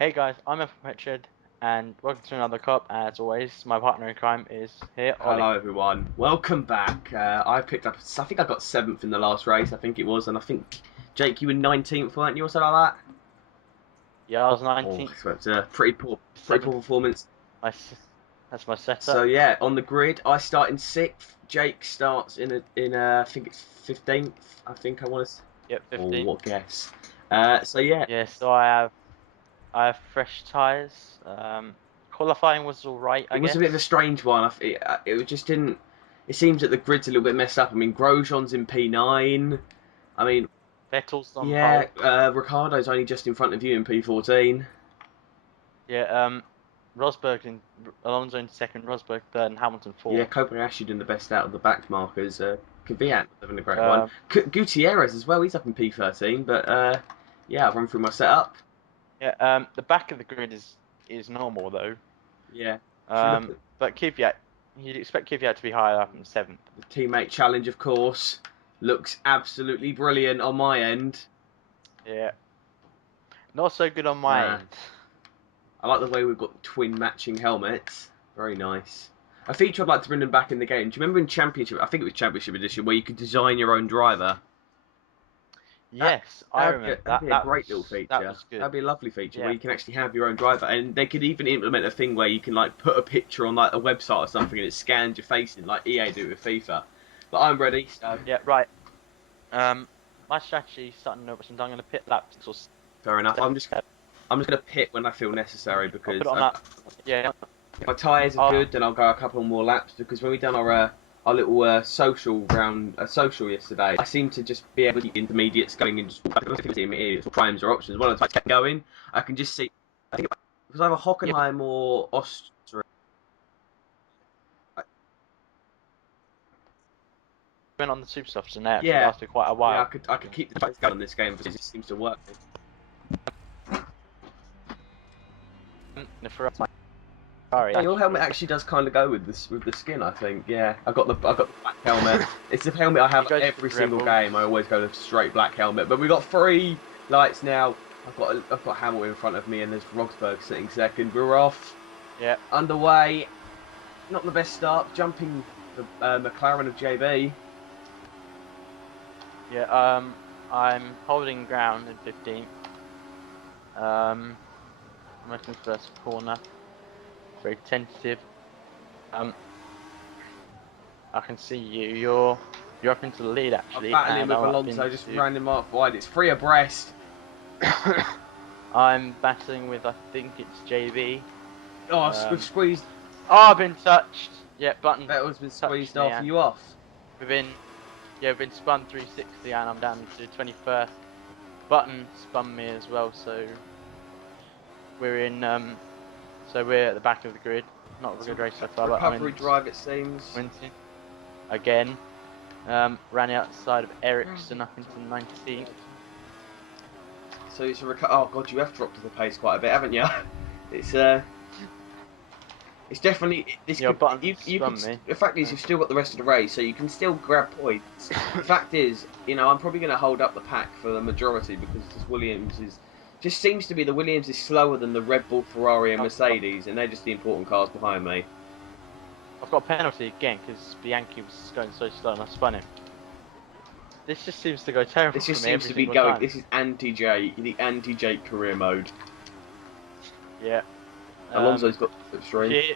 Hey guys, I'm Richard, and welcome to another COOP. As always, my partner in crime is here, Ollie. Hello everyone, welcome back. I picked up, I think I got 7th in the last race, I think it was, and I think Jake, you were 19th, weren't you, or something like that? Yeah, I was Oh, 19th, so it's a pretty poor 7th. performance. That's my setup. So yeah, on the grid, I start in 6th. Jake starts I think it's 15th. I think I want to. Yep, Oh, 15th. what guess? So yeah, Yeah, so I have fresh tyres. Qualifying was all right, it I was a bit of a guess. strange one. It just didn't. It seems that the grid's a little bit messed up. I mean, Grosjean's in P9. I mean, Vettel's on yeah, pole. Ricardo's only just in front of you in P14. Yeah, Rosberg in Alonso in second, Rosberg third, and Hamilton Yeah, fourth. Kobayashi doing the best out of the back markers. Kvyat having a great one. Um, Gutierrez as well, he's up in P13. But yeah, I'll run through my setup. yeah, the back of the grid is normal though. Yeah, should have put But Kvyat, you'd expect Kvyat to be higher up in seventh. the teammate challenge, of course. Looks absolutely brilliant on my end. Yeah, not so good on my Uh, end. I like the way we've got twin matching helmets. Very nice. A feature I'd like to bring them back in the game. Do you remember in Championship? I think it was Championship Edition where you could design your own driver. That Yes, I remember that'd that. be a great little That feature. was good. That'd be a lovely feature where Yeah. you can actually have your own driver, and they could even implement a thing where you can like put a picture on like a website or something, and it scans your face in like EA do with FIFA. But I'm ready. So Yeah. Right. My strategy is starting to know, I'm going to pit laps or fair enough. I'm just step. I'm just gonna pit when I feel necessary I'll because put it on that. Yeah. if my tyres are I'll, good, then I'll go a couple more laps. Because when we done our little social round, social yesterday, I seem to just be able to get intermediates going and just intermediates or primes or options. One of the types kept going. I can just see. I think it was either yeah. Hockenheim or Austria. Went on the super softs and they actually Yeah, lasted quite a yeah. while. I could keep the fights going on this game because it seems to work. The Ferrari Yeah, your helmet actually. actually does kind of go with this with the skin. I think. Yeah, I got the black helmet. It's the helmet I He have goes for every the Red single Bull. game. I always go the straight black helmet. But we've got 3 lights now. I've got Hamilton in front of me, and there's Rosberg sitting second. We're off. Yeah. Underway. Not the best start. Jumping the McLaren of JB. Yeah. I'm holding ground in 15th. I'm making the first corner. Very tentative. I can see you. You're up into the lead I'm actually, battling and with I'm up Alonso. Just into. ran him off wide. It's 3 abreast. I'm battling with, I think it's JB. Oh, we've squeezed. Oh, I've been touched. Yeah, button. Vettel's been squeezed me, off. Are you off? We've been spun 360, and I'm down to 21st. Button spun me as well, so we're in. So we're at the back of the grid. Not a good race so far, but I'm Recovery in drive, it seems. again. Ran outside of Ericsson up into 19th. So it's oh god, you have dropped to the pace quite a bit, haven't you? It's definitely this. Your button You spun can, me. the fact is, you've still got the rest of the race, so you can still grab points. The fact is, I'm probably going to hold up the pack for the majority because this Williams just seems to be the Williams is slower than the Red Bull, Ferrari, and Mercedes, and they're just the important cars behind me. I've got a penalty again because Bianchi was going so slow and I spun him. This just seems to go terrible. This just for me seems every to be single going. time. This is the anti-Jake career mode. Yeah. Alonso's got the slipstream.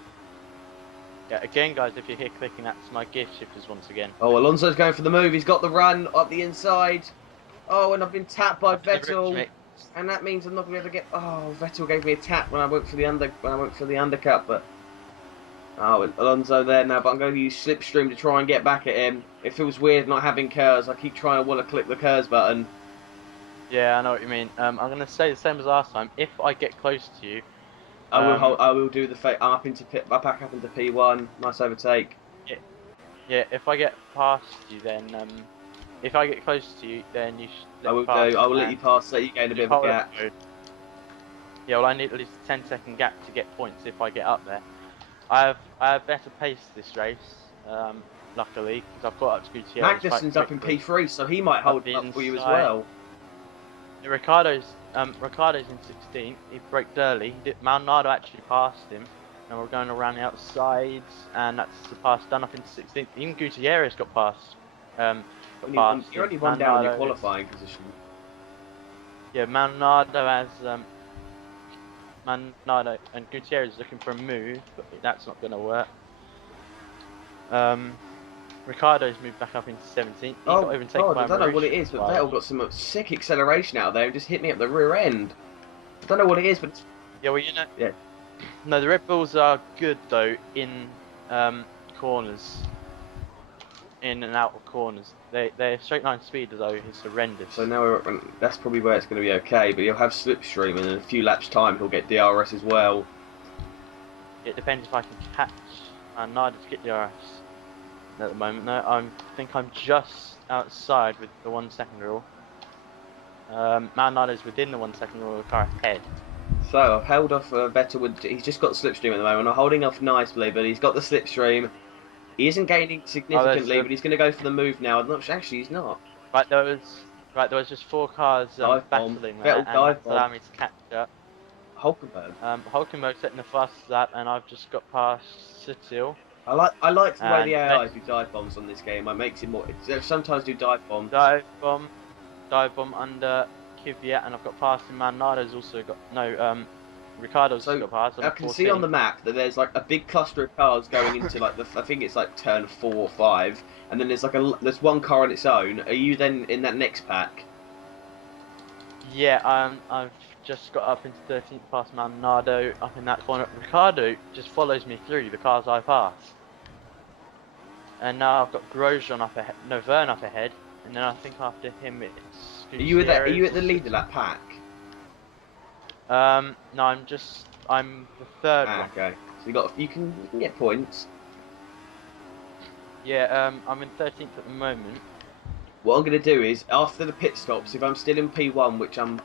Yeah, again, guys, if you're here clicking, that's my gear shifters once again. Oh, Alonso's going for the move. He's got the run up the inside. Oh, and I've been tapped by Vettel, and that means I'm not going to be able to get. Oh, Vettel gave me a tap when I went for the undercut, but oh, Alonso there now. But I'm going to use slipstream to try and get back at him. It feels weird not having curves. I keep trying to want to click the curves button. Yeah, I know what you mean. I'm going to say the same as last time. If I get close to you, I will do the fake. I'm up into pit. I back up into P1. Nice overtake. Yeah. If I get past you, then if I get close to you, then you should. I will do. I will let you pass so you gain a bit of a gap. Yeah, well, I need at least a 10-second gap to get points if I get up there. I have better pace this race, luckily, because I've got up to Gutierrez. Magnussen's up in P3, so he might hold up for you as well. Ricardo's in 16th. He braked early. Maldonado actually passed him, and we're going around the outsides, and that's the pass done up into 16th. Even Gutierrez got passed. You're only one down in your qualifying position. Yeah, Maldonado and Gutierrez is looking for a move, but that's not going to work. Ricardo's moved back up into 17th. He got overtaken by I don't know what it is, but Vettel got some sick acceleration out there and just hit me up the rear end. I don't know what it is, but yeah, well, you know. Yeah. No, the Red Bulls are good though in corners, in and out of corners. Their straight line speed though is horrendous. So now that's probably where it's going to be okay, but he'll have slipstream, and in a few laps' time he'll get DRS as well. It depends if I can catch Nida to get DRS. At the moment, no, I think I'm just outside with the 1 second rule. Maldonado's within the 1 second rule of the car ahead. So I've held off Vettel. He's just got the slipstream at the moment. I'm holding off nicely, but he's got the slipstream. He isn't gaining significantly, but he's going to go for the move now. I'm not actually. He's not. Right, there was just 4 cars battling there, and that's allowed me to catch up. Hulkenberg setting the fastest lap, and I've just got past Sutil. I like the way the AI do dive bombs on this game. It makes it more. Sometimes do dive bombs. Dive bomb under Kvyat, and I've got past him. Maldonado's also got Ricardo's got past. I can see on the map that there's like a big cluster of cars going into like I think it's like turn 4 or 5, and then there's one car on its own. Are you then in that next pack? Yeah, I've just got up into 13th past Maldonado up in that corner. Ricardo just follows me through the cars I pass. And now I've got Grosjean up ahead, no, Verne up ahead, and then I think after him it's Gutierrez. Are you at the lead of that pack? No, I'm the third one. Okay, so you can get points. Yeah, I'm in 13th at the moment. What I'm going to do is, after the pit stops, if I'm still in P1, which I'm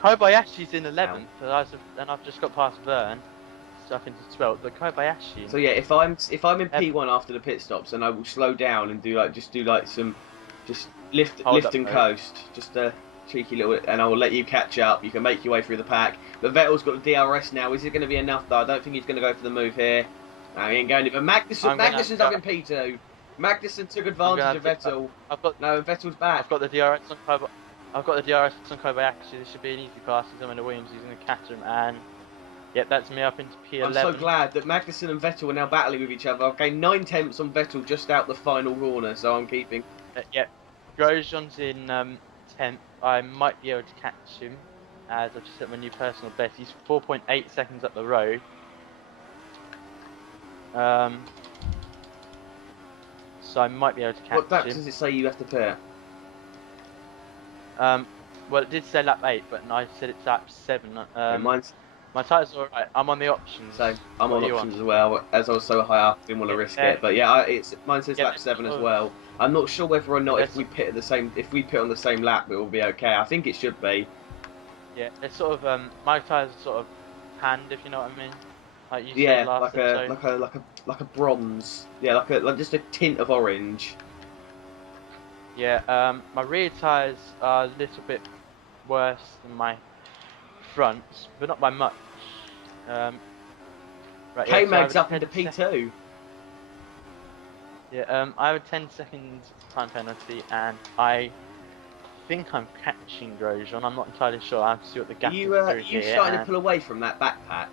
Kobayashi's in 11th, and I've just got past Verne, stuck into 12th. But Kobayashi. So yeah, if I'm in P1 after the pit stops, then I will slow down and just lift and coast, just a cheeky little, and I will let you catch up. You can make your way through the pack. But Vettel's got the DRS now. Is it going to be enough though? I don't think he's going to go for the move here. No, he ain't going to. But Magnussen's up in P2. Magnussen took advantage of Vettel. Vettel's back. I've got the DRS on Kobayashi. This should be an easy pass. He's on the Williams. He's going to catch him, and yep, that's me up into P11. I'm so glad that Magnussen and Vettel are now battling with each other. I've gained 9 tenths on Vettel just out the final corner, so I'm keeping. Yep, Grosjean's in 10th. I might be able to catch him, as I've just set my new personal best. He's 4.8 seconds up the road. So I might be able to catch him. What lap does it say you have to pit? Well, it did say lap 8, but I said it's lap 7. My tyres are alright. I'm on the options. So I'm on options as well. As I was so high up, I didn't want to risk it. But yeah, mine says lap 7 as well. I'm not sure whether or not if we pit on the same lap, it will be okay. I think it should be. Yeah, it's sort of my tyres are sort of tanned, if you know what I mean. Like you said said last episode. like a bronze. Yeah, like just a tint of orange. Yeah, my rear tyres are a little bit worse than my fronts, but not by much. Right, K-Mag's up into P2. Yeah, I have a 10-second time penalty, and I think I'm catching Grosjean. I'm not entirely sure. I have to see what the gap is through here. You starting to pull away from that backpack?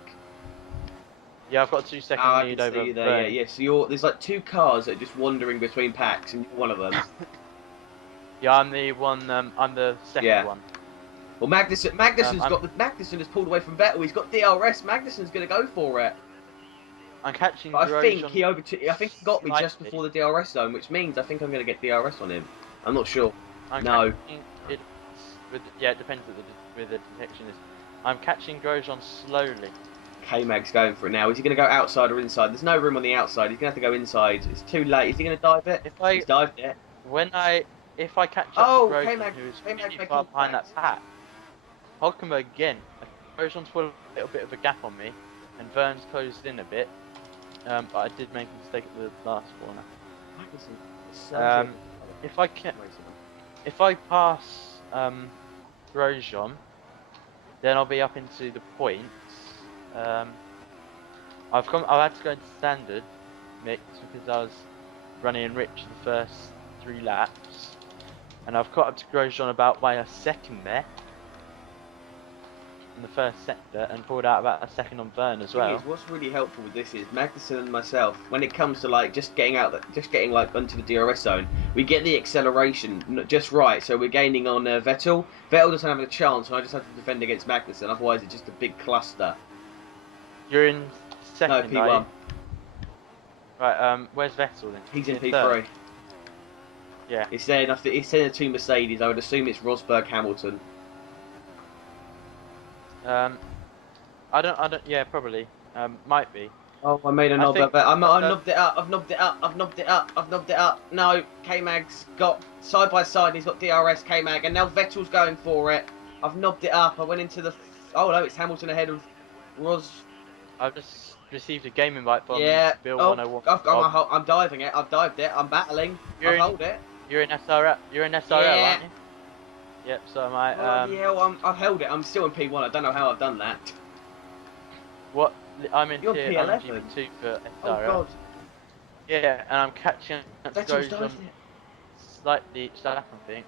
Yeah, I've got a 2-second lead over. You there, yeah. So there's like 2 cars that are just wandering between packs, and you're one of them. Yeah, I'm the one. I'm the second one. Well, Magnussen has pulled away from Vettel. He's got DRS. Magnussen's going to go for it. I'm catching. But I think he got me just before the DRS zone, which means I think I'm going to get DRS on him. I'm not sure. It depends with the detection is. I'm catching Grosjean slowly. K-Mag's going for it now. Is he going to go outside or inside? There's no room on the outside. He's going to have to go inside. It's too late. Is he going to dive it? He's dived it. If I catch up to Grosjean, who's far behind that pack, Hulkenberg again. Grosjean's put a little bit of a gap on me, and Verne's closed in a bit. But I did make a mistake at the last corner. If I pass Grosjean. Then I'll be up into the points. I've had to go into standard mix because I was running rich the first 3 laps, and I've caught up to Grosjean about by a second there in the first sector, and pulled out about a second on Vern as well. What's really helpful with this is Magnussen and myself. When it comes to like just getting like onto the DRS zone, we get the acceleration just right. So we're gaining on Vettel. Vettel doesn't have a chance, and I just have to defend against Magnussen. Otherwise, it's just a big cluster. You're in second. No, P1. Right. Where's Vettel then? He's in P3. Third. Yeah. It's saying the 2 Mercedes. I would assume it's Rosberg, Hamilton. I don't. Yeah, probably. Might be. Oh, I made a knob of it. I've knobbed it up. I've knobbed it up. I've knobbed it up. I've knobbed it up. No, K-Mag's got side by side. He's got DRS, K-Mag, and now Vettel's going for it. I've knobbed it up. I went into the. Oh no, it's Hamilton ahead of Ros. I've just received a game invite from Bill oh, 101. I'm diving it. I've dived it. I'm battling. I hold it. You're in SRL. You're in SRL, aren't you? Yep. So am I. I've held it. I'm still in P1. I don't know how I've done that. What? I'm in You're tier P11. 2 for SRL. Oh god. Yeah, and I'm catching up to Vettel's Grosjean dived slightly. I think.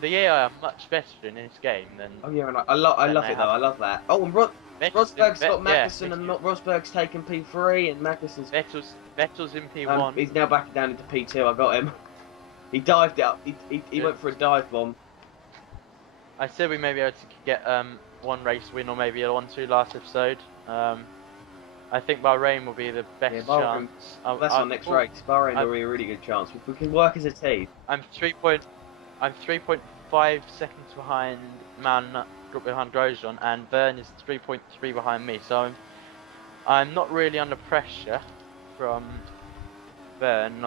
The AI are much better in this game than. Oh yeah, and I love it though. I love that. Oh, and Rosberg's got Magnussen, and Rosberg's taken P3, and Magnussen's. Vettel's in P1. He's now back down into P2. I got him. He dived it up. He went for a dive bomb. I said we may be able to get one race win or maybe a 1-2 last episode. I think Bahrain will be the best chance. That's our next race. Bahrain will be a really good chance if we can work as a team. I'm 3.5 seconds behind behind Grosjean, and Vern is 3.3 behind me. So I'm not really under pressure from Vern,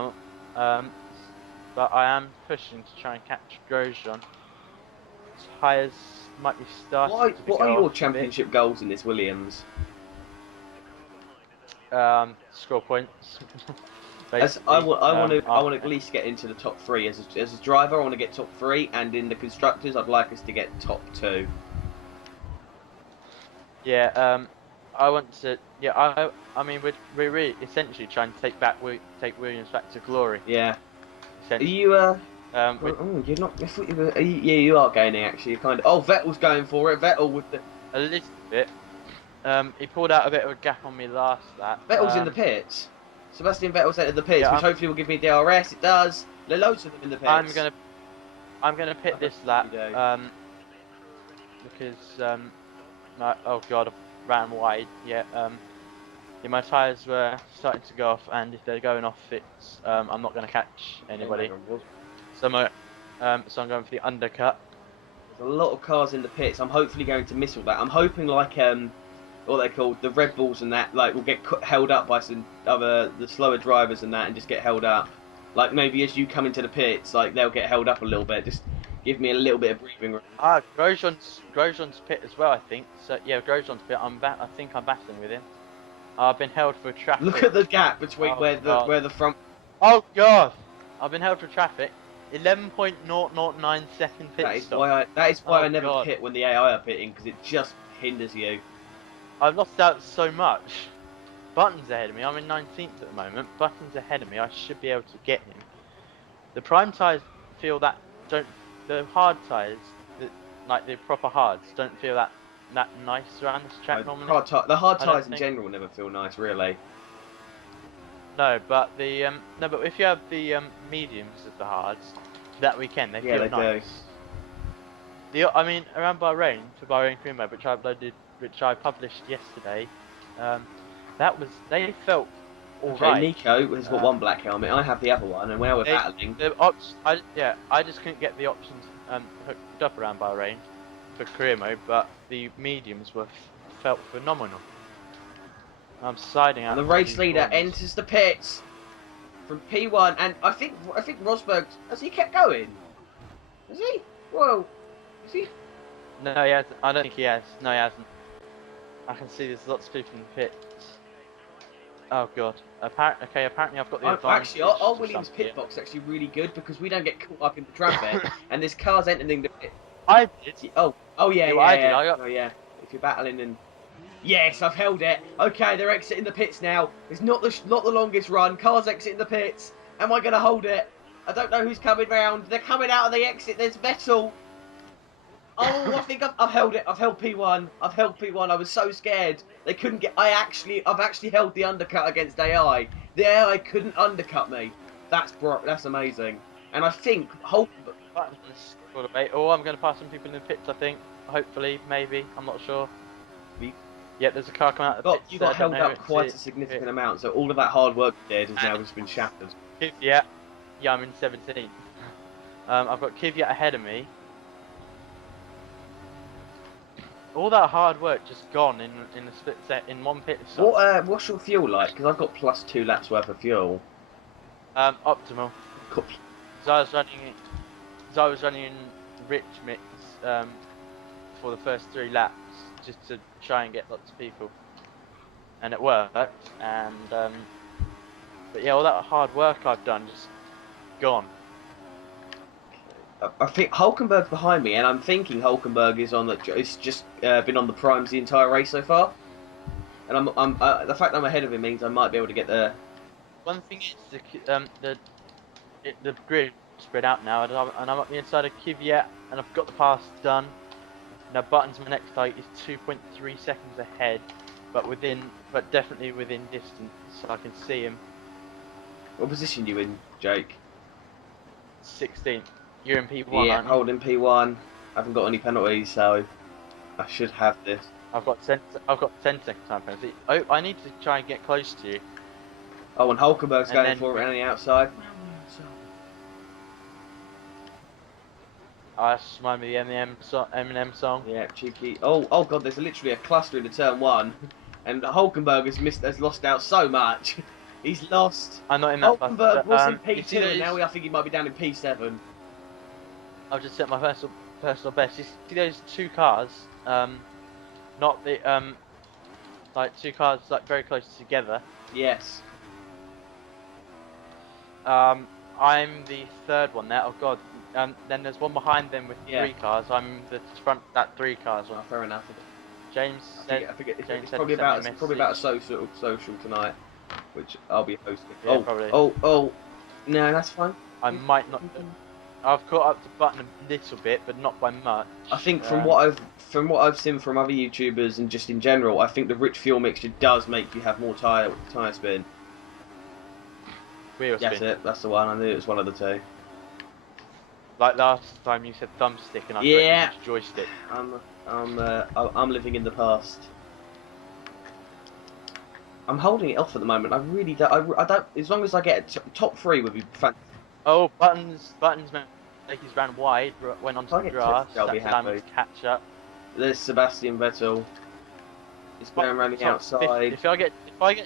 but I am pushing to try and catch Grosjean. Tyres might be starting. What are your championship goals in this Williams? Score points. I want to at least get into the top 3 as a driver. I want to get top 3, and in the constructors, I'd like us to get top 2. Yeah. I want to. Yeah. I mean, we're really essentially trying to take Williams back to glory. Yeah. Are you you're not. I thought you were. You are gaining actually. You're kind of. Oh, Vettel's going for it. Vettel with the. A little bit. He pulled out a bit of a gap on me last lap. Vettel's in the pits. Sebastian Vettel's entered the pits, which hopefully will give me DRS. It does. There are loads of them in the pits. I'm gonna pit this lap. Because oh god, I ran wide. Yeah. Yeah, my tyres were starting to go off, and if they're going off, I'm not gonna catch anybody. So I'm going for the undercut. There's a lot of cars in the pits. I'm hopefully going to miss all that. I'm hoping like what they're called, the Red Bulls and that, like will get held up by some other the slower drivers and that, and just get held up. Like maybe as you come into the pits, like they'll get held up a little bit. Just give me a little bit of breathing room. Grosjean's pit as well, I think. So yeah, Grosjean's pit. I think I'm battling with him. I've been held for traffic. Look at the gap between where the front. Oh god! I've been held for traffic. 11.009 second pit stop. That is why I never pit when the AI are pitting, because it just hinders you. I've lost out so much. Button's ahead of me. I'm in 19th at the moment. Button's ahead of me. I should be able to get him. The prime tyres feel that the hard tyres, like the proper hards, don't feel that nice around this track normally. The hard tyres in general never feel nice, really. No, but but if you have the mediums of the hards that weekend, they feel nice. I mean, around Bahrain for Bahrain Crew Mode, which I published yesterday, they felt alright. Nico has got one black helmet. I have the other one, and when I was battling, I just couldn't get the options hooked up around Bahrain for career mode, but the mediums felt phenomenal. I'm siding out. And the race leader enters the pits from P1, and I think Rosberg has he kept going? Has he? Whoa, is he? No, he hasn't. I don't think he has. No, he hasn't. I can see there's lots of people in the pits. Oh god. Apparently I've got the advantage. Actually, our Williams pit box is actually really good because we don't get caught up in the traffic, and this car's entering the pit. I did. Oh yeah, Yeah, yeah, I did. yeah. I got. Oh yeah. If you're battling and yes, I've held it. Okay, they're exiting the pits now. It's not the longest run. Cars exiting the pits. Am I going to hold it? I don't know who's coming round. They're coming out of the exit. There's Vettel. Oh, I think I've held it. I've held P1. I've held P1. I was so scared they couldn't get. I've actually held the undercut against AI. The AI couldn't undercut me. That's amazing. And I think Oh, I'm going to pass some people in the pits. I think. Hopefully, maybe. I'm not sure. Yep, there's a car coming out of the pits. You got held know, up quite a significant amount. So all of that hard work you did has now just been shattered. Yeah, I'm in 17th. I've got Kvyat ahead of me. All that hard work just gone in a split set in one pit stop. What's your fuel like? Because I've got plus 2 laps worth of fuel. Optimal. Cool. So I was running rich mix for the first 3 laps just to try and get lots of people, and it worked. And but yeah, all that hard work I've done just gone. I think Hulkenberg's behind me, and I'm thinking Hulkenberg is on the. It's just been on the primes the entire race so far, and the fact that I'm ahead of him means I might be able to get there. One thing is the grid spread out now, and I'm up the inside of Kvyat, and I've got the pass done. Now Button's my next height is 2.3 seconds ahead, but definitely within distance, so I can see him. What position are you in, Jake? 16th. You're in P1. Yeah, holding P1. I haven't got any penalties, so I should have this. I've got 10 second time penalty. Oh, I need to try and get close to you. Oh, and Hulkenberg's going for it on the outside. That's remind me of the Eminem song. Yeah, cheeky. Oh God, there's literally a cluster into turn 1, and Hulkenberg has lost out so much. He's lost. I'm not in that. Hulkenberg was in P2, and now I think he might be down in P7. I've just set my personal best. You see those 2 cars? Not the like 2 cars like very close together. Yes. I'm the 3rd one there. Oh God. Then there's one behind them with 3 cars. I'm the front that 3 cars one. Oh, fair enough. James said. I think it's probably about a social tonight, which I'll be hosting. Yeah, probably. No, that's fine. I might not. I've caught up to Button a little bit, but not by much. I think from what I've seen from other YouTubers and just in general, I think the rich fuel mixture does make you have more tire spin. Wheel spin. That's it. That's the one. I knew it was one of the 2. Like last time you said thumbstick and I yeah. thought joystick. I'm living in the past. I'm holding it off at the moment. I really don't. I don't. As long as I get top 3 would be fantastic. Oh, Buttons like he's ran wide, went onto the grass. I'll be happy. To catch up. There's Sebastian Vettel. He's going around the outside. If I get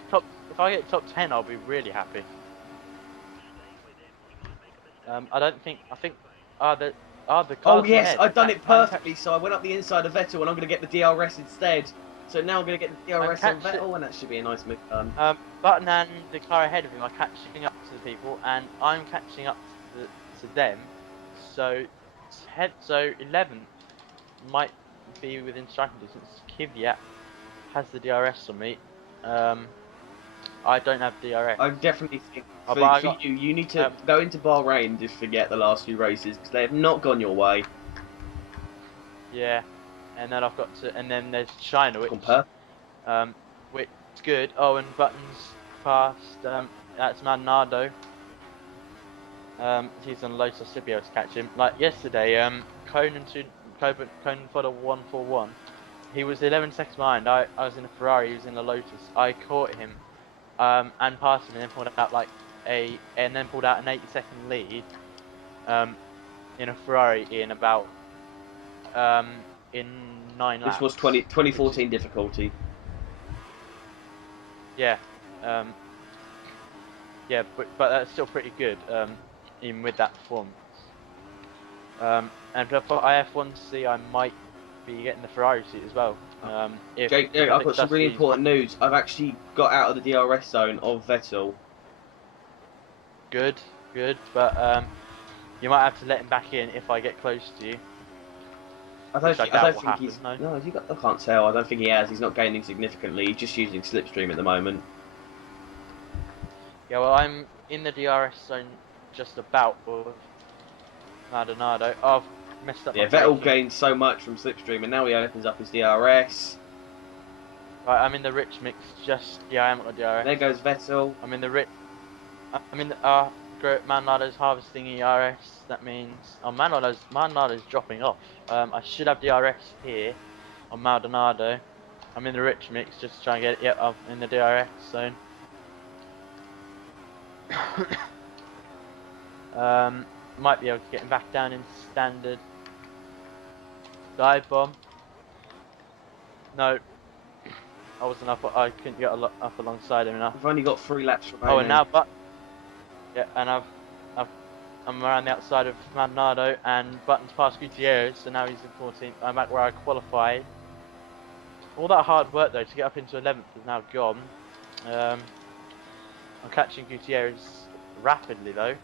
top 10, I'll be really happy. I think the cars. Oh yes, ahead. I've done it perfectly. So I went up the inside of Vettel, and I'm going to get the DRS instead. So now I'm going to get the DRS on Vettel, and that should be a nice move done. Button and the car ahead of him are catching up to the people, and I'm catching up to them. So 11th might be within striking distance. Kvyat has the DRS on me. I don't have DRS. I definitely think for you need to go into Bahrain and just forget the last 2 races because they have not gone your way. Yeah, and then and then there's China, which is good. Oh, and Buttons past. That's Maldonado. He's on Lotus. Should be able to catch him. Like yesterday, Conan Fodder 141. He was 11 seconds behind. I was in a Ferrari. He was in a Lotus. I caught him. And passed him, and then pulled out an 80-second lead in a Ferrari in about in 9 laps. This was 2014 difficulty. Yeah, yeah, but that's still pretty good, even with that performance. And for IF1C, I might be getting the Ferrari seat as well. Jake, I've got some really important news. I've actually got out of the DRS zone of Vettel. Good, but you might have to let him back in if I get close to you. I don't which I think, I doubt don't will think happen. he's. No. No, has he got? I can't tell. I don't think he has. He's not gaining significantly. He's just using slipstream at the moment. Yeah, well, I'm in the DRS zone just about with Maldonado. Oh, I've messed up Yeah, my Vettel braking. gained so much from slipstream, and now he opens up his DRS. Right, I'm in the rich mix. Just yeah, I haven't got DRS. There goes Vettel. I'm in the rich. I'm in the Manlado's harvesting ERS. That means Manlado's dropping off. I should have DRS here on Maldonado. I'm in the rich mix just to try and get it. Yep, I'm in the DRS zone. Might be able to get him back down in standard. Dive bomb. No, I wasn't up. I couldn't get up alongside him enough. We've only got 3 laps remaining. Oh, and now yeah, and I'm around the outside of Maldonado, and Button's past Gutierrez, so now he's in 14th. I'm back where I qualified. All that hard work though to get up into 11th is now gone. I'm catching Gutierrez rapidly though.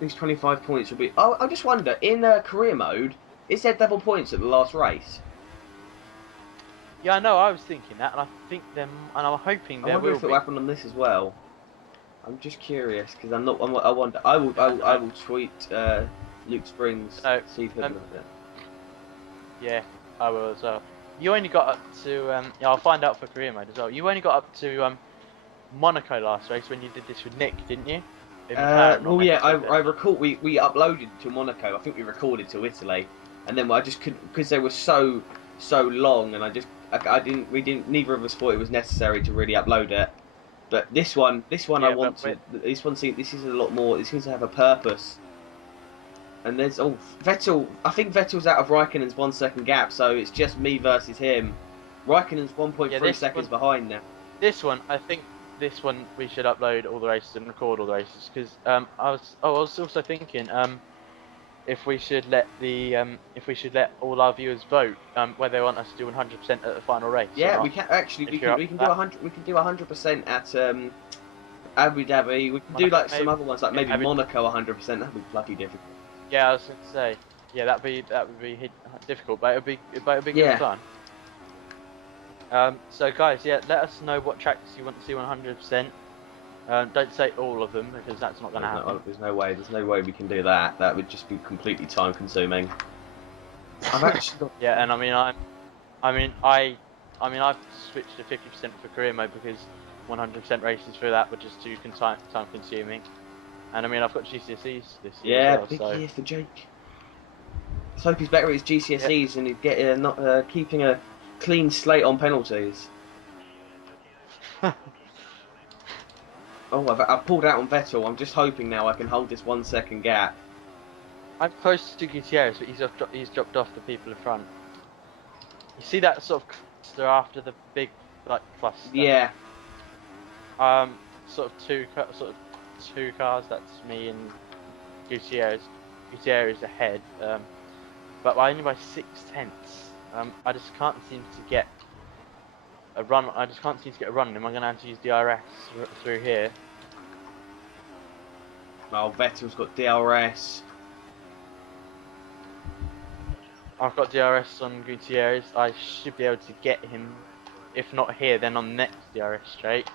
These 25 points will be. Oh, I just wonder, in career mode, is there double points at the last race? Yeah, I know. I was thinking that, and I think them, and I'm hoping there I wonder will if it will happen on this as well. I'm just curious because I'm not. I wonder. I will tweet Luke Springs. No, See if he'll do it. Yeah, I will as well. You only got up to. Yeah, I'll find out for career mode as well. You only got up to Monaco last race when you did this with Nick, didn't you? Well, yeah, I recall we uploaded to Monaco. I think we recorded to Italy, and then I just couldn't because they were so long, and neither of us thought it was necessary to really upload it. But this one, Yeah, I want to. This one this is a lot more. It seems to have a purpose. And there's Vettel. I think Vettel's out of Raikkonen's 1 second gap, so it's just me versus him. Raikkonen's 1.3 seconds behind now. This one, I think. This one we should upload all the races and record all the races because I was also thinking if we should let all our viewers vote whether they want us to do 100% at the final race. Yeah, we can actually we can do 100. We can do 100% at Abu Dhabi. We can do like some other ones like maybe Monaco 100%. That'd be bloody difficult. Yeah, I was going to say. Yeah, that would be difficult, but it'd be good fun. So guys, yeah, let us know what tracks you want to see 100%. Don't say all of them because that's not going to happen. There's no way we can do that. That would just be completely time consuming. I've actually got... Yeah, and I've switched to 50% for career mode because 100% races for that were just too time consuming. And I mean, I've got GCSEs this year. Yeah, as well, big so. year for Jake. Let's hope he's better at his GCSEs and he's not keeping a clean slate on penalties. I've pulled out on Vettel. I'm just hoping now I can hold this 1 second gap. I'm close to Gutierrez, but he's dropped off the people in front. You see that sort of cluster after the big cluster? Yeah. Sort of two cars. That's me and Gutierrez. Gutierrez ahead, but only by 0.6. I just can't seem to get a run. Am I going to have to use DRS through here? Oh, Vettel's got DRS. I've got DRS on Gutierrez. I should be able to get him, if not here, then on the next DRS straight.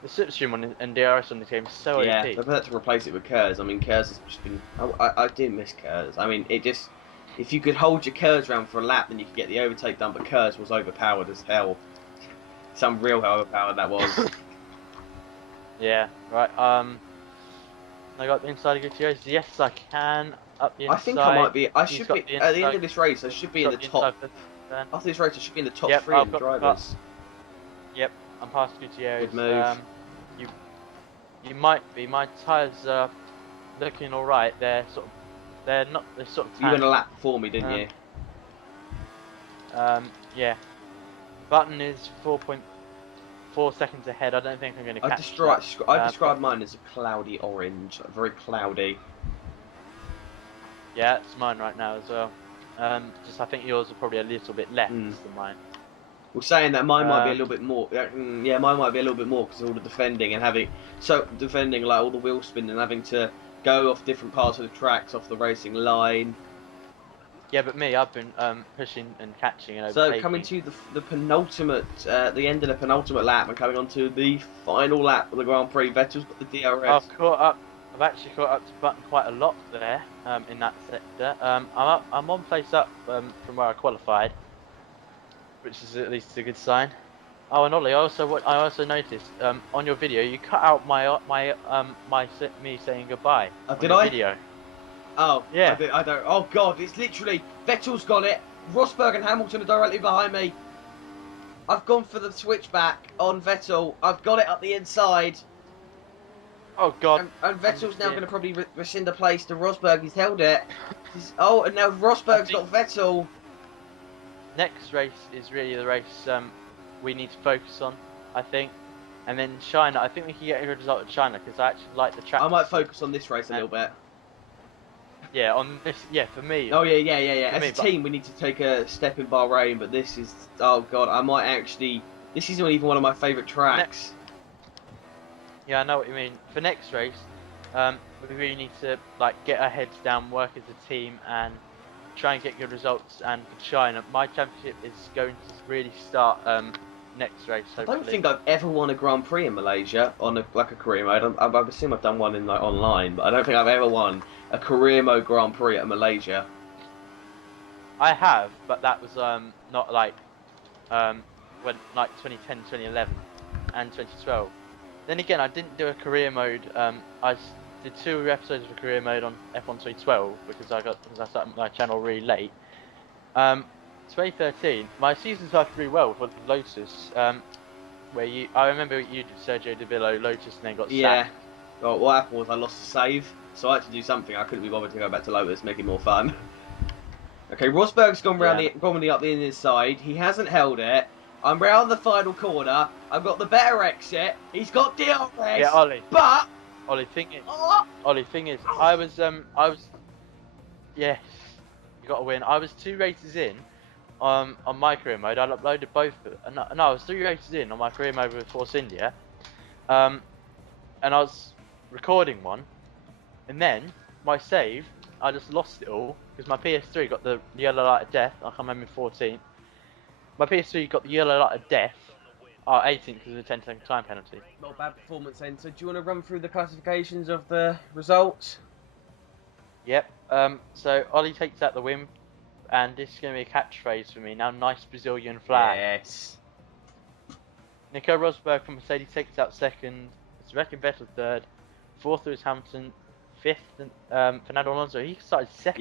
The slipstream one and DRS on this game is so OP. Yeah, they've had to replace it with Kurz. I mean, Kurz has just been... I did miss Kurz. I mean, it just... If you could hold your Kurz round for a lap, then you could get the overtake done, but Kurz was overpowered as hell. It's unreal how overpowered that was. Yeah, right. I got the inside of Gutierrez. Yes, I can. Up the inside. I think I might be... I should be... At the end of this race, I should be in the top... After this race, I should be in the top 3 of the drivers. Yep, I'm past Gutierrez. Good move. You might be. My tyres are looking all right. They're sort of You went a lap before me, didn't you? Yeah. Button is 4.4 seconds ahead. I don't think I'm going to catch that. I described mine as a cloudy orange, very cloudy. Yeah, it's mine right now as well. Just I think yours are probably a little bit less than mine. Well, saying that mine might be a little bit more. Yeah, mine might be a little bit more because of all the defending and defending like all the wheel spin and having to go off different parts of the tracks, off the racing line. Yeah, but me, I've been pushing and catching and So overtaking. coming to the penultimate, the end of the penultimate lap, and coming on to the final lap of the Grand Prix. Vettel's got the DRS. I've actually caught up to Button quite a lot there in that sector. I'm one place up from where I qualified, which is at least a good sign. Oh, and Ollie, I also noticed on your video you cut out me saying goodbye on Did your I? video. Oh, I Yeah. did. I don't. Oh God, it's literally Vettel's got it. Rosberg and Hamilton are directly behind me. I've gone for the switchback on Vettel. I've got it up the inside. Oh God. And Vettel's now going to probably rescind a place to Rosberg. He's held it. Oh, and now Rosberg's got Vettel. Next race is really the race we need to focus on, I think. And then China, I think we can get a good result at China because I actually like the track. I might focus on this race a little bit. Yeah, on this, yeah, for me. Oh yeah. As a team, we need to take a step in Bahrain, but this is, oh God, I might actually. This isn't even one of my favourite tracks. Yeah, I know what you mean. For next race, we really need to get our heads down, work as a team, and try and get good results. And for China, my championship is going to really start next race. Hopefully. I don't think I've ever won a Grand Prix in Malaysia on a career mode. I assume I've done one in online, but I don't think I've ever won a career mode Grand Prix at Malaysia. I have, but that was not when 2010, 2011, and 2012. Then again, I didn't do a career mode. I did 2 episodes of a career mode on F1 2012 because I started my channel really late. 2013, my season started really well with Lotus. I remember you did Sergio De Villo Lotus and then got sacked. Well, what happened was I lost the save, so I had to do something. I couldn't be bothered to go back to Lotus, make it more fun. Okay, Rosberg's gone round up the inside. He hasn't held it. I'm round the final corner. I've got the better exit. He's got DRS. Yeah, Ollie. But Ollie, thing is, I was. Yes, you got to win. I was 2 races in, on my career mode. I uploaded both. No, I was 3 races in on my career mode with Force India, and I was recording one, and then my save, I just lost it all because my PS3 got the yellow light of death. I come home in 14th. My PS3 got the yellow light of death. 18th because of the 10-second time penalty. Not a bad performance then. So do you want to run through the classifications of the results? Yep. So Ollie takes out the win, and this is going to be a catchphrase for me now. Nice Brazilian flag. Yes. Nico Rosberg from Mercedes takes out 2nd. Sebastian Vettel 3rd. 4th was Hamilton. 5th, Fernando Alonso. He started 2nd.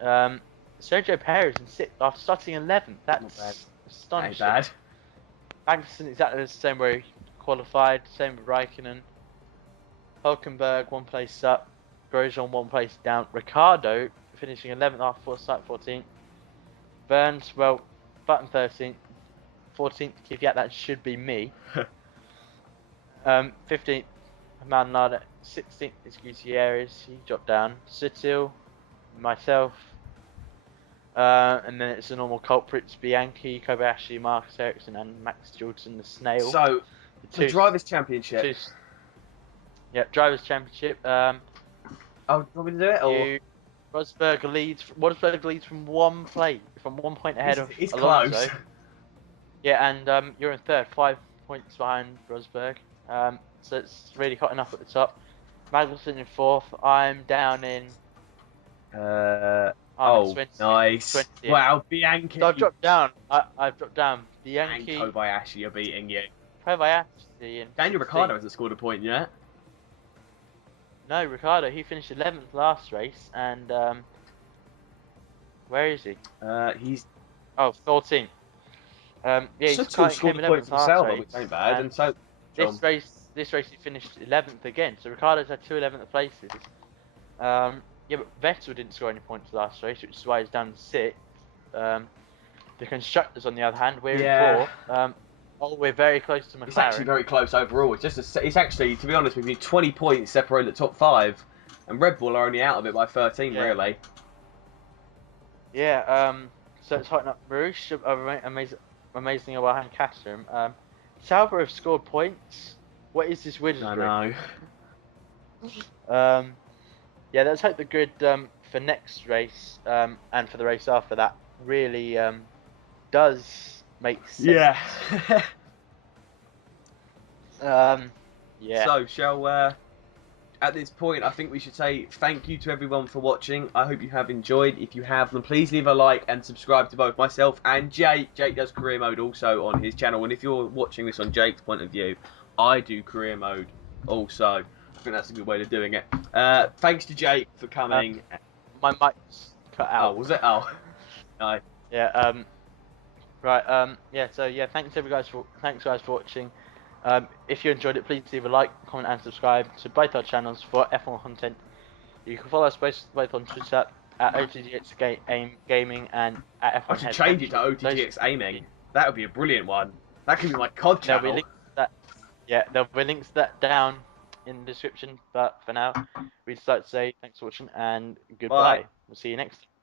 Yeah. Sergio Perez in 6th after starting 11th. That's astonishing. Bad. Magnussen exactly the same way he qualified. Same with Raikkonen. Hulkenberg 1 place up. Grosjean 1 place down. Ricciardo finishing 11th after full start 14th. Burns, well, Button 13th. 14th, Kvyat, that should be me. 15th, Maldonado. 16th is Gutierrez, he dropped down. Sutil, myself. And then it's the normal culprits: Bianchi, Kobayashi, Marcus Ericsson, and Max Jordan, the snail. So, the Drivers' Championship. Drivers' Championship. Oh, do you want me to do it? Or? Rosberg leads from 1 point ahead of it's Alonso. Close. Yeah, and you're in 3rd, 5 points behind Rosberg. So it's really hot enough at the top. Magnussen in 4th. I'm down in. Oh, 20, nice. 20th. Wow, Bianchi. So I've dropped down. I've dropped down. Bianchi. And Kobayashi are beating you. Kobayashi in Daniel 16th. Ricciardo hasn't scored a point yet. No, Ricciardo, he finished 11th last race, and where is he? He's 14th. He's scored a point for Sauber, which ain't bad. And so this race he finished 11th again. So Ricciardo's had 2 11th places. Yeah, but Vettel didn't score any points last race, which is why he's down to 6th. The constructors, on the other hand, we're in 4th. We're very close to McLaren. It's actually very close overall. It's actually, to be honest with you, 20 points separate the top 5, and Red Bull are only out of it by 13, really. Yeah. So it's hotting up. Marouche, amazing behind Caterham. Sauber have scored points. What is this wizardry? I know. Yeah, let's hope the grid for next race and for the race after that really does make sense. Yeah. Yeah. So, at this point, I think we should say thank you to everyone for watching. I hope you have enjoyed. If you have, then please leave a like and subscribe to both myself and Jake. Jake does career mode also on his channel. And if you're watching this on Jake's point of view, I do career mode also. I think that's a good way of doing it. Thanks to Jake for coming. My mic's cut out. Oh, was it? Oh, no. Yeah. Right. Yeah. So yeah. Thanks guys for watching. If you enjoyed it, please leave a like, comment, and subscribe to both our channels for F1 content. You can follow us both on Twitter at OTGX Gaming and at F1 I should Head change it to Central. OTGX Aiming. That would be a brilliant one. That could be my COD There'll be channel. links to that. Yeah, there'll be links to that down in the description. But for now, we'd just like to say thanks for watching and Bye. goodbye. We'll see you next time.